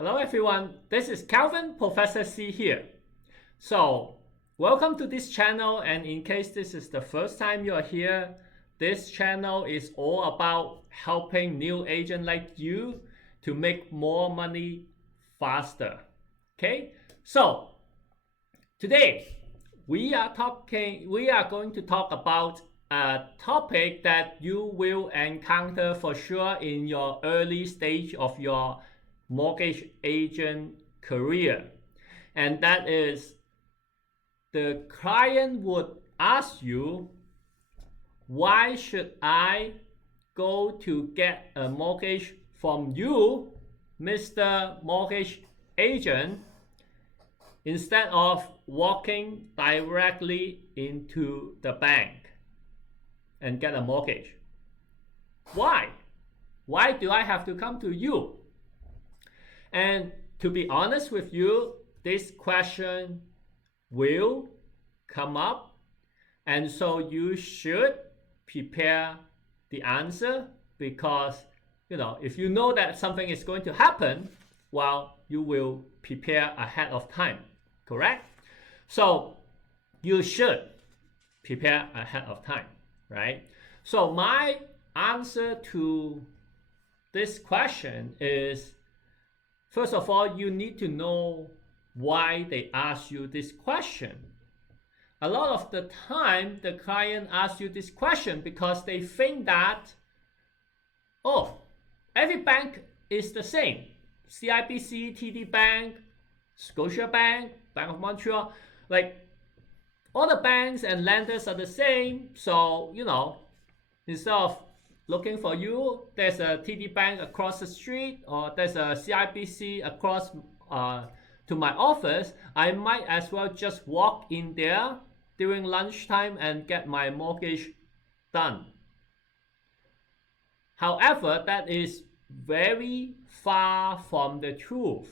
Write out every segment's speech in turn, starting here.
Hello everyone, this is Calvin, Professor C here. So, welcome to this channel, and in case this is the first time you are here, this channel is all about helping new agents like you to make more money faster. Okay, so today we are going to talk about a topic that you will encounter for sure in your early stage of your mortgage agent career, and that is the client would ask you, why should I go to get a mortgage from you, Mr. Mortgage Agent, instead of walking directly into the bank and get a mortgage? Why do I have to come to you? And to be honest with you, this question will come up, and so you should prepare the answer, because if you know that something is going to happen, well, you will prepare ahead of time, correct? So you should prepare ahead of time, right? So my answer to this question is, first of all, you need to know why they ask you this question. A lot of the time, the client asks you this question because they think that, every bank is the same. CIBC, TD Bank, Scotiabank, Bank of Montreal, like all the banks and lenders are the same. So, instead of looking for you, there's a TD Bank across the street, or there's a CIBC across to my office, I might as well just walk in there during lunchtime and get my mortgage done. However, that is very far from the truth.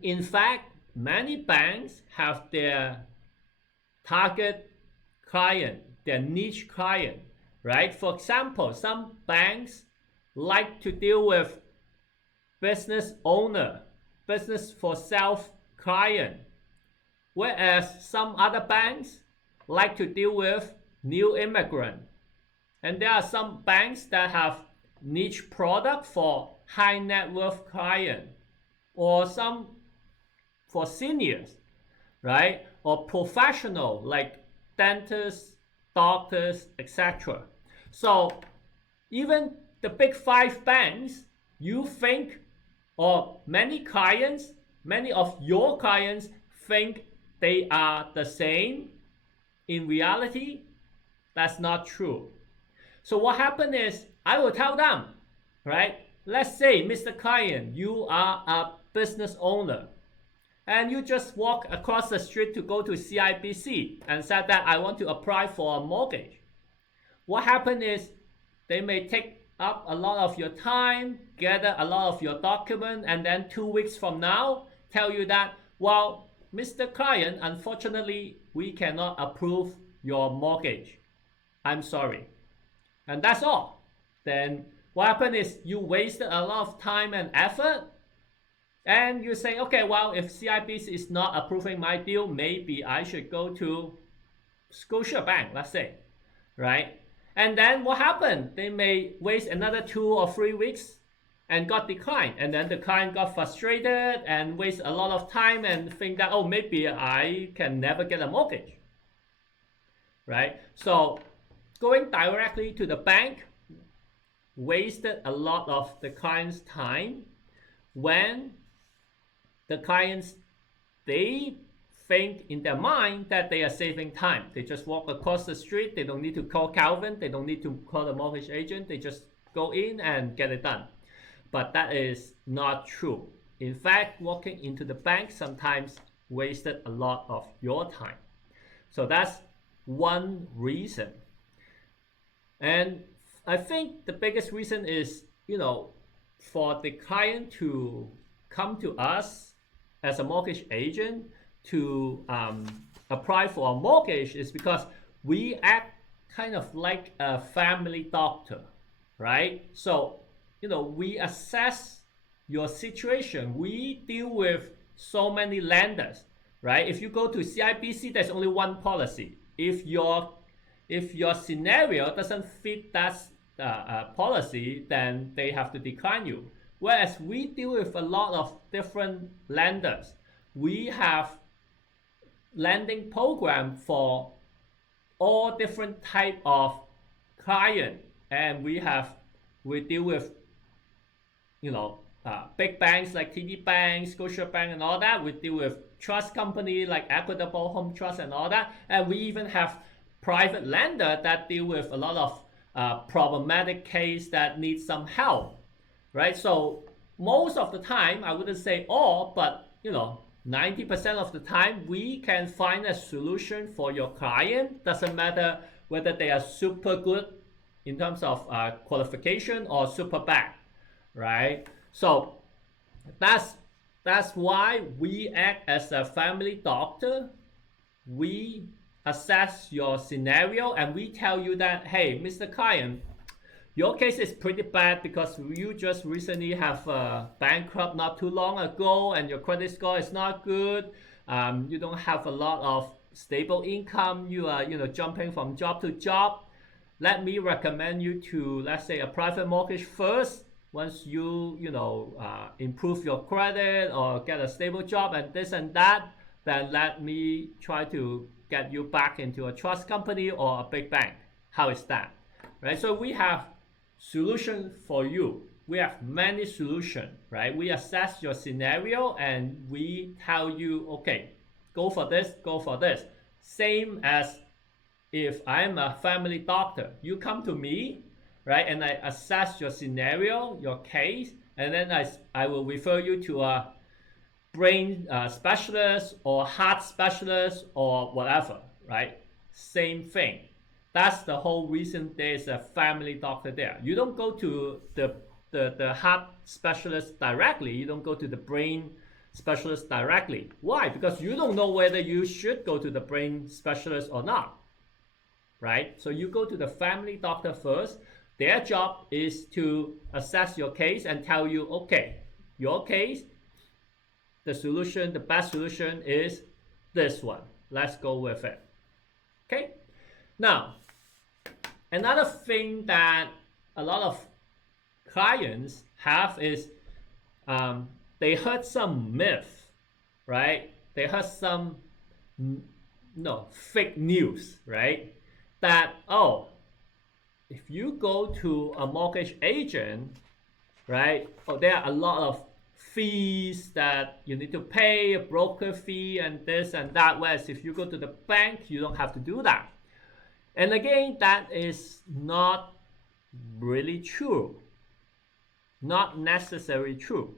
In fact, many banks have their target client, their niche client, right? For example, some banks like to deal with business owner, business for self client, whereas some other banks like to deal with new immigrant. And there are some banks that have niche product for high net worth client, or some for seniors, right? Or professional like dentists, doctors, etc. So even the big five banks, you think, or many of your clients think they are the same. In reality, that's not true. So what happened is, I will tell them, right? Let's say, Mr. Client, you are a business owner, and you just walk across the street to go to CIBC and said that I want to apply for a mortgage. What happened is, they may take up a lot of your time, gather a lot of your documents, and then 2 weeks from now tell you that, well, Mr. Client, unfortunately, we cannot approve your mortgage. I'm sorry. And that's all. Then what happened is, you wasted a lot of time and effort, and you say, okay, well, if CIBC is not approving my deal, maybe I should go to Scotiabank, let's say, right? And then what happened? They may waste another 2 or 3 weeks and got declined. And then the client got frustrated and waste a lot of time and think that, maybe I can never get a mortgage, right? So going directly to the bank wasted a lot of the client's time, when the clients, they think in their mind that they are saving time. They just walk across the street. They don't need to call Calvin. They don't need to call the mortgage agent. They just go in and get it done. But that is not true. In fact, walking into the bank sometimes wasted a lot of your time. So that's one reason. And I think the biggest reason is, for the client to come to us as a mortgage agent to apply for a mortgage is because we act kind of like a family doctor, right? So, we assess your situation. We deal with so many lenders, right? If you go to CIBC, there's only one policy. If your scenario doesn't fit that policy, then they have to decline you. Whereas we deal with a lot of different lenders. We have lending program for all different type of client, and we deal with big banks like TD Bank, Scotiabank, and all that. We deal with trust company like Equitable Home Trust and all that, and we even have private lender that deal with a lot of problematic case that need some help, right? So most of the time, I wouldn't say all, but 90% of the time, we can find a solution for your client. Doesn't matter whether they are super good in terms of qualification or super bad, right? So that's why we act as a family doctor. We assess your scenario and we tell you that, hey, Mr. Client, your case is pretty bad because you just recently have bankrupt not too long ago and your credit score is not good. You don't have a lot of stable income. You are jumping from job to job. Let me recommend you to, let's say, a private mortgage first. Once you improve your credit or get a stable job and this and that, then let me try to get you back into a trust company or a big bank. How is that? Right? So we have solution for you. We have many solutions, right? We assess your scenario and we tell you, okay, go for this, go for this. Same as if I'm a family doctor, you come to me, right? And I assess your scenario, your case, and then I will refer you to a brain specialist or heart specialist or whatever, right? Same thing. That's the whole reason there's a family doctor there. You don't go to the heart specialist directly. You don't go to the brain specialist directly. Why? Because you don't know whether you should go to the brain specialist or not, right? So you go to the family doctor first. Their job is to assess your case and tell you, okay, your case, the best solution is this one. Let's go with it. Okay? Now, another thing that a lot of clients have is they heard some myth, right? They heard some fake news, right? That, if you go to a mortgage agent, right? There are a lot of fees that you need to pay, a broker fee and this and that, whereas if you go to the bank, you don't have to do that. And again, that is not really true. Not necessarily true,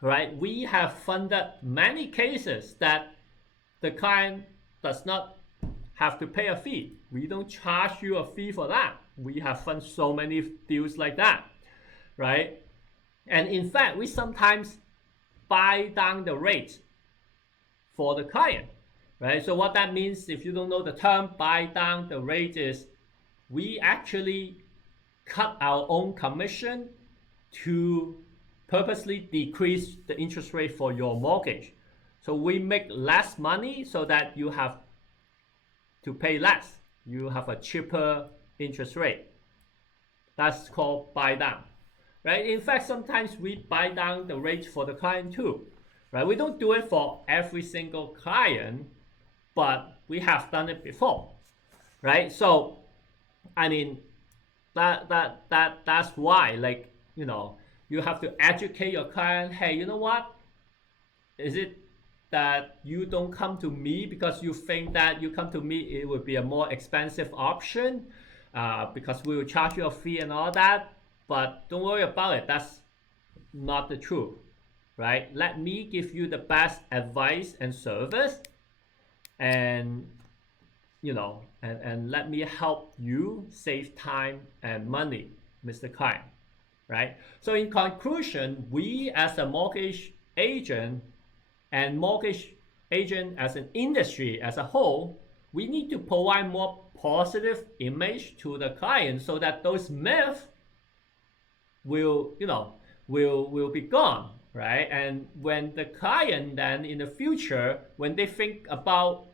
right? We have funded many cases that the client does not have to pay a fee. We don't charge you a fee for that. We have funded so many deals like that, right? And in fact, we sometimes buy down the rate for the client, right? So what that means, if you don't know the term, buy down the rate is we actually cut our own commission to purposely decrease the interest rate for your mortgage. So we make less money so that you have to pay less. You have a cheaper interest rate. That's called buy down, right? In fact, sometimes we buy down the rate for the client too, right? We don't do it for every single client, but we have done it before, right? So, I mean, that's why, like, you have to educate your client. Hey, you know what? Is it that you don't come to me because you think that you come to me, it would be a more expensive option because we will charge you a fee and all that? But don't worry about it. That's not the truth, right? Let me give you the best advice and service, and and let me help you save time and money, Mr. Client, right? So in conclusion, we as a mortgage agent and mortgage agent as an industry as a whole, we need to provide more positive image to the client so that those myths will will be gone, right? And when the client then in the future, when they think about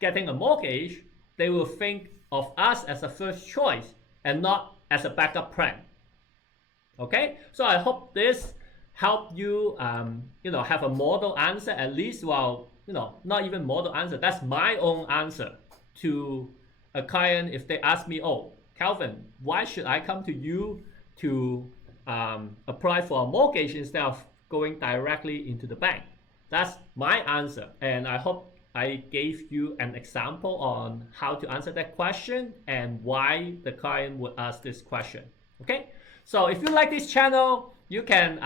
getting a mortgage, they will think of us as a first choice and not as a backup plan. Okay, so I hope this helped you, have a model answer at least. Well, not even model answer. That's my own answer to a client if they ask me, "Oh, Calvin, why should I come to you to apply for a mortgage instead of going directly into the bank?" That's my answer, and I hope I gave you an example on how to answer that question and why the client would ask this question. Okay, so if you like this channel, you can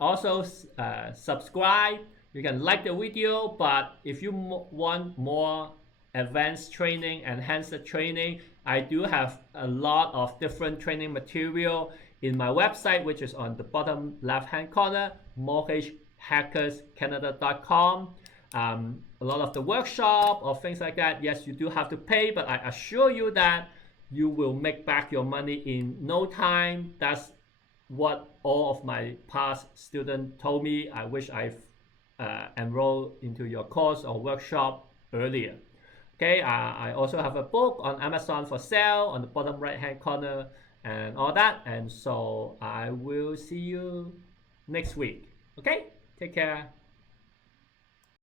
also subscribe. You can like the video, but if you want more advanced training, enhanced training, I do have a lot of different training material in my website, which is on the bottom left hand corner, mortgagehackerscanada.com. A lot of the workshop or things like that, yes, you do have to pay, but I assure you that you will make back your money in no time. That's what all of my past students told me. I wish I've enrolled into your course or workshop earlier. Okay, I also have a book on Amazon for sale on the bottom right hand corner and all that. And so I will see you next week. Okay, take care.